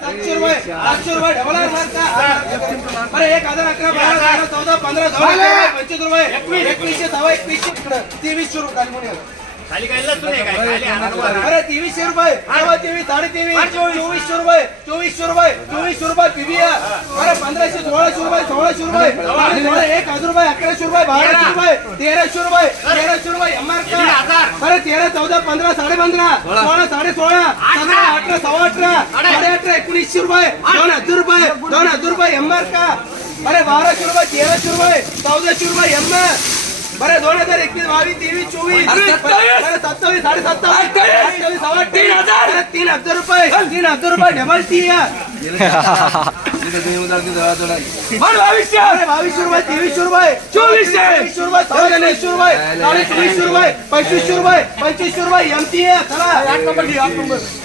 सातशे रुपये सातशे रुपये डबल अरे एक हजार अकरा बारा बारा. चौदा पंधरा सोळा पंचवीस रुपये एकवीसशे सव्वा एकवीसशे इकडं. तेवीसशे रुपये खाली म्हणूया. खाली काय लसूण आहे काय? खाली आणा. अरे तेवीसशे रुपये. सव्वा तेवीस साडे तेवीस चोवीसशे रुपये चोवीसशे रुपये चोवीसशे रुपये पीबीया. अरे पंधराशे सोळाशे रुपये सोळाशे रुपये. एक हजार रुपये अकराशे रुपये बाराशे रुपये तेराशे रुपये तेराशे रुपये का अरे तेरा चौदा पंधरा साडे पंधरा सोळा साडे सोळा सतरा अठरा सव्वा अठरा. अठरा एकोणीसशे रुपये. दोन हजार रुपये दोन हजार रुपये एम आर का? अरे बाराशे रुपये तेराशे रुपये चौदाशे रुपये एम आर. बरं दोन हजार एकवीस बावीस तेवीस चोवीस. बरं सत्तावीस. साडे सत्तावीस तीन हजार. तीन हजार रुपये तीन हजार रुपये डबल टी बावीसशे. रुपये तेवीसशे रुपये. चोवीसशे. चोवीसशे रुपये चौऱ्याऐंशी रुपये साडे चोवीसशे रुपये पंचवीसशे रुपये पंचवीसशे रुपये एम टी आहे चला. आठ नंबर घे, आठ नंबर.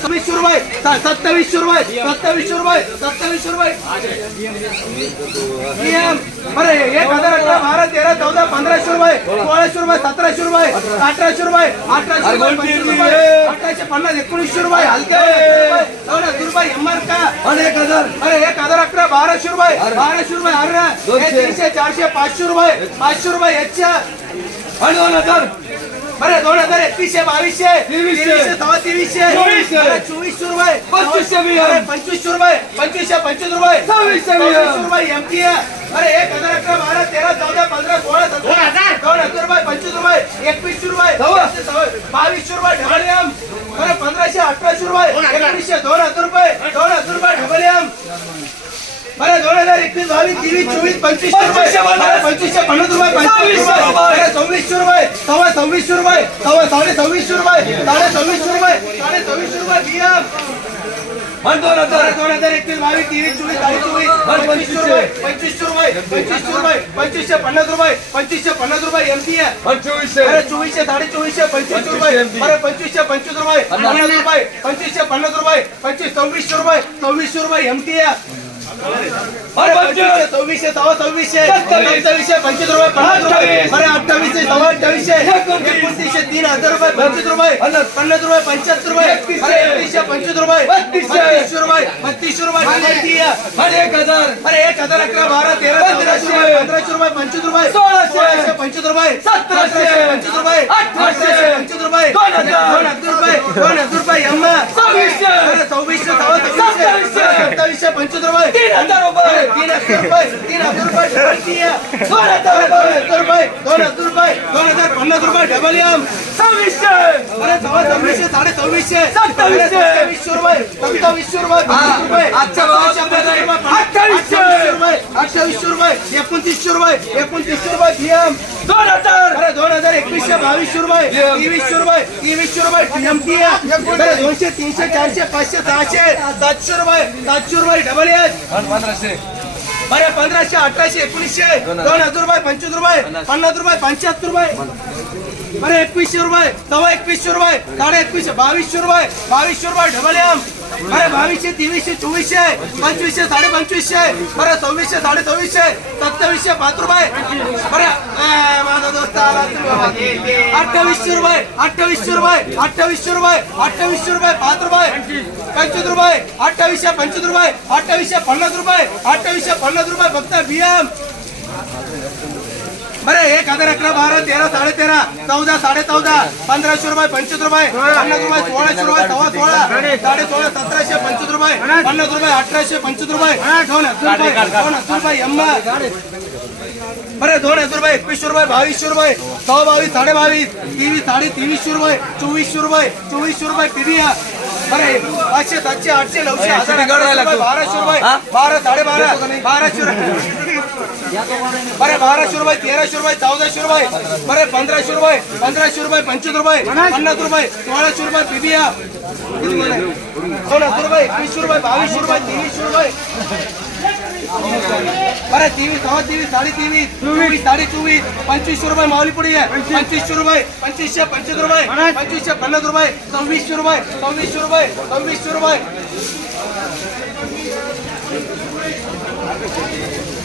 पंचवीस रुपये. पन्नास रुपये पंच्याहत्तर रुपये. सत्तावीसशे रुपये. सत्तावीसशे रुपये. सत्तावीसशे रुपये PM. बरं एक हजार अकरा बारा तेरा चौदा पंधराशे रुपये. सोळाशे रुपये सतराशे रुपये. अठराशे रुपये. अठराशे रुपये अठराशे पन्नास एकोणीसशे रुपये. हलके रुपये. एम आर का? एक हजार. अरे एक हजार अकरा बाराशे रुपये. बाराशे रुपये. अरे. तीनशे चारशे पाचशे रुपये. पाचशे रुपये याच्या. दोन हजार. बरं दोन हज़ार एकवीसशे सव्वा तेवीसशे अरे चोवीसशे रुपये पंचवीसशे अरे पंचवीसशे रुपये पंचवीसशे पंचवीस रुपये सव्वीसशे रुपये एम टी अरे एक हज़ार अकरा बारा तेरा चौदा पंधरा सोळा सतरा दोन हज़ार रुपये पंचवीस रुपये एकवीसशे रुपये एकवीसशे बावीसशे रुपये डबल एम अरे पंधराशे अठराशे रुपये एकोणीसशे दोन हज़ार रुपये दोन हज़ार रुपये डबल एम एकवीस बावीस तेवीस चोवीस बियम दोन हज़ार दोन हज़ार एकवीस बावीस तेवीस चोवीस साडे चोवीस पंचवीसशे रुपये पंचवीसशे रुपये पंचवीसशे रुपये पंचवीसशे पन्नास रुपये पंचवीसशे पन्नास रुपये एम टी आहे अरे चोवीसशे साडे चोवीसशे पंचवीस पंचवीस पंचवीस रुपये सव्वीसशे रुपये एम टी अरे पंचवीसशे सव्वीसशे सव्वा सव्वीसशे सत्तावीसशे पंचवीस रुपये पन्नास रुपये अरे अठ्ठावीसशे सव्वा अठ्ठावीसशे एकोणतीसशे तीन हज़ार रुपये पंचवीस रुपये पन्नास रुपये पंच्याहत्तर रुपये अरे एकवीसशे पंचवीस रुपये बत्तीसशे रुपये बत्तीसशे रुपये अरे एक हज़ार। अरे एक हज़ार अकरा बारा तेरा पंधराशे रुपये पंधराशे रुपये पंचवीस रुपये सोळाशे पंचवीस रुपये सतराशे पंचवीस रुपये अठराशे पंचवीस रुपये दोन हज़ार। रुपये दोन हज़ार रुपये एम्मा सव्वीसशे सव्वीसशे सव्वा सत्तावीसशे પંચોતેર ભાઈ. હજાર રૂપિયા તીન હજાર રૂપિયા તીન હજાર રૂપિયા ત્રણ હજાર રૂપિયા ત્રણ રૂપિયા એમ दोन हज़ार! अरे दोन हज़ार एकवीसशे बावीसशे रुपये तेवीसशे रुपये तेवीसशे रुपये टीएम टीएम दोनशे तीनशे चारशे पाचशे सहाशे सातशे रुपये सातशे रुपये डबल एच बरं पंधराशे अठराशे एकोणीसशे दोन हज़ार. रुपये पंचवीस रुपये पन्नास. रुपये पंच्याहत्तर रुपये. बरं एकवीसशे रुपये सव्वा एकवीसशे रुपये साडे एकवीसशे बावीसशे रुपये बावीसशे रुपये डबल एम अरे बावीसशे तेवीसशे चोवीसशे, पंचवीसशे साडे पंचवीसशे बरं सव्वीसशे साडे सव्वीसशे सत्तावीसशे पाच रुपये. बरं माझा रुपये, अठ्ठावीसशे रुपये अठ्ठावीसशे रुपये अठ्ठावीसशे रुपये पाच रुपये, पंचवीस रुपये, अठ्ठावीसशे, पंचवीस रुपये, अठ्ठावीसशे पन्नास रुपये, अठ्ठावीसशे पन्नास रुपये फक्त बीएम बरं एक हजार अकरा बारा तेरा साडे तेरा चौदा साडे चौदा पंधराशे रुपये पंचवीस रुपये पन्नास रुपये सोळाशे रुपये सव्वा सोळा साडे सोळा सतराशे पंचवीस रुपये पन्नास रुपये अठराशे पंचवीस रुपये दोन हजार रुपये एम्मा बरं दोन हजार रुपये एकवीसशे रुपये बावीसशे रुपये सव्वा बावीस साडे बावीस तेवीस साडे तेवीसशे रुपये चोवीसशे रुपये चोवीसशे रुपये पिरिया. बरं पाचशे सातशे आठशे नऊशे हजार बाराशे रुपये बारा साडे बारा बाराशे रुपये. बरं बाराशे रुपये, तेराशे रुपये, चौदाशे रुपये बरं पंधराशे रुपये पंधराशे रुपये, पंचवीस रुपये, पन्नास रुपये, सोळाशे रुपये दोन हज़ार रुपये, एकवीसशे रुपये, बावीसशे रुपये तेवीसशे रुपये. बरं तेवीस, सव्वा तेवीस, साडे तेवीस, चोवीस, साडे चोवीस, पंचवीसशे रुपये माऊली पुढे आहे. पंचवीसशे रुपये, पंचवीसशे, पंचवीस रुपये, पंचवीसशे, पन्नास रुपये, सव्वीसशे रुपये सव्वीसशे रुपये सव्वीसशे रुपये. हे- हे.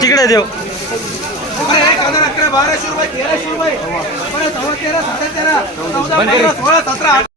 तिकडे देव. अकरा बाराशे रुपये तेराशे रुपये. तेरा साडे तेरा चौदा पंधरा सोळा सतरा